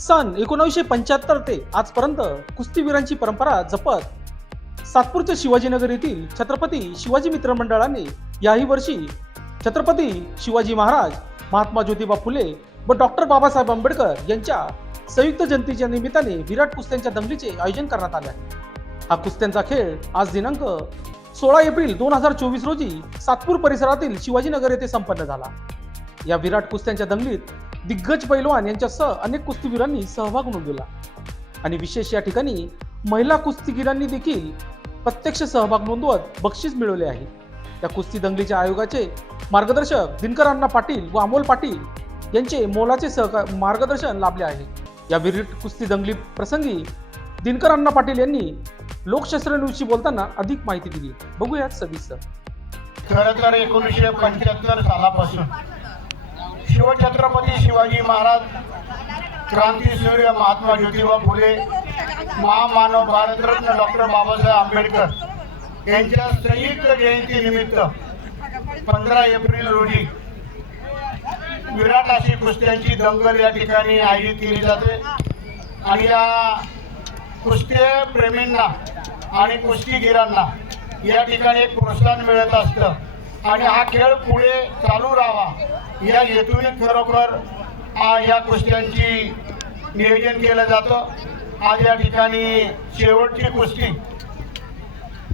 सन एकोणीसशे पंच्याहत्तर ते आजपर्यंत कुस्तीवीरांची परंपरा जपत सातपूरच्या शिवाजीनगर येथील छत्रपती शिवाजी मित्र मंडळाने याही वर्षी छत्रपती शिवाजी महाराज महात्मा ज्योतिबा फुले व डॉक्टर बाबासाहेब आंबेडकर यांच्या संयुक्त जयंतीच्या निमित्ताने विराट कुस्त्यांच्या दंगलीचे आयोजन करण्यात आले आहे. हा कुस्त्यांचा खेळ आज दिनांक सोळा एप्रिल दोन हजार चोवीस रोजी सातपूर परिसरातील शिवाजीनगर येथे संपन्न झाला. या विराट कुस्त्यांच्या दंगलीत दिग्गज पैलवान यांच्यासह अनेक कुस्तीवीरांनी सहभाग नोंदवला. आणि विशेष या ठिकाणी महिला कुस्तीगीरांनी देखील प्रत्यक्ष सहभाग नोंदवत बक्षीस मिळवले आहे. या कुस्ती दंगलीच्या आयोगाचे मार्गदर्शक दिनकर अण्णा पाटील व अमोल पाटील यांचे मोलाचे सहकार मार्गदर्शन लाभले आहे. या विराट कुस्ती दंगली प्रसंगी दिनकर अण्णा पाटील यांनी लोकशास्त्र न्यूजशी बोलताना अधिक माहिती दिली. बघूयात सविस्तर. खरं तर एकोणीसशे पंच्याहत्तर सालापासून शिवछत्रपती शिवाजी महाराज क्रांतीसूर्य महात्मा ज्योतिबा फुले महामानव भारतरत्न डॉक्टर बाबासाहेब आंबेडकर यांच्या संयुक्त जयंतीनिमित्त पंधरा एप्रिल रोजी विराट अशी कुस्त्यांची दंगल या ठिकाणी आयोजित केली जाते. आणि या कुस्ती प्रेमींना आणि कुस्तीगिरांना या ठिकाणी एक प्रोत्साहन मिळत असतं. आणि हा खेळ पुढे चालू राहावा. या हेतूने खरोखर या कुस्त्यांची नियोजन केलं जातं. आज या ठिकाणी शेवटची कुस्ती.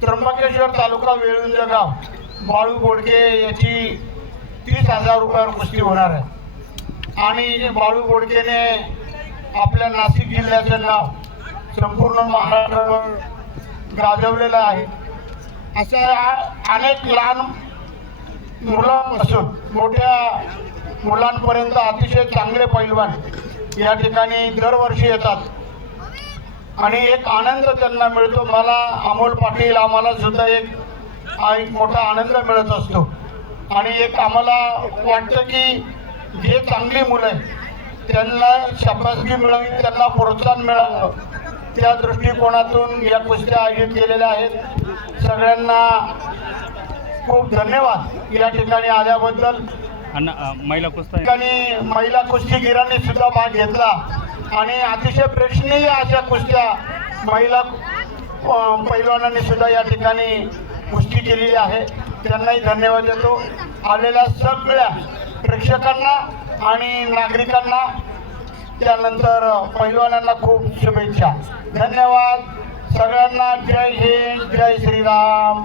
त्र्यंबकेश्वर तालुका वेळुंज गाव. बाळू बोडके याची तीस हजार रुपयावर कुस्ती होणार आहे. आणि बाळू बोडकेने आपल्या नाशिक जिल्ह्याचं नाव संपूर्ण महाराष्ट्रावर गाजवलेलं आहे. असं अनेक लहान मुलांपासून मोठ्या मुलांपर्यंत अतिशय चांगले पैलवान या ठिकाणी दरवर्षी येतात. आणि एक आनंद त्यांना मिळतो. मला अमोल पाटील आम्हाला सुद्धा एक हा एक मोठा आनंद मिळत असतो. आणि एक आम्हाला वाटतं की जे चांगली मुलं आहेत त्यांना शाबासकी मिळावी त्यांना प्रोत्साहन मिळावं. त्या दृष्टिकोनातून या कुस्त्या आयोजित केलेल्या आहेत. सगळ्यांना खूप धन्यवाद. या ठिकाणी आल्याबद्दल महिला कुस्ता. ठिकाणी महिला कुस्तीगिरांनी सुद्धा भाग घेतला. आणि अतिशय प्रेक्षणीय अशा कुस्त्या महिला पैलवानांनी सुद्धा या ठिकाणी कुस्ती केलेली आहे. त्यांनाही धन्यवाद देतो. आलेल्या सगळ्या प्रेक्षकांना आणि नागरिकांना त्यानंतर पैलवानांना खूप शुभेच्छा. धन्यवाद. सगळ्यांना जय हिंद जय श्रीराम.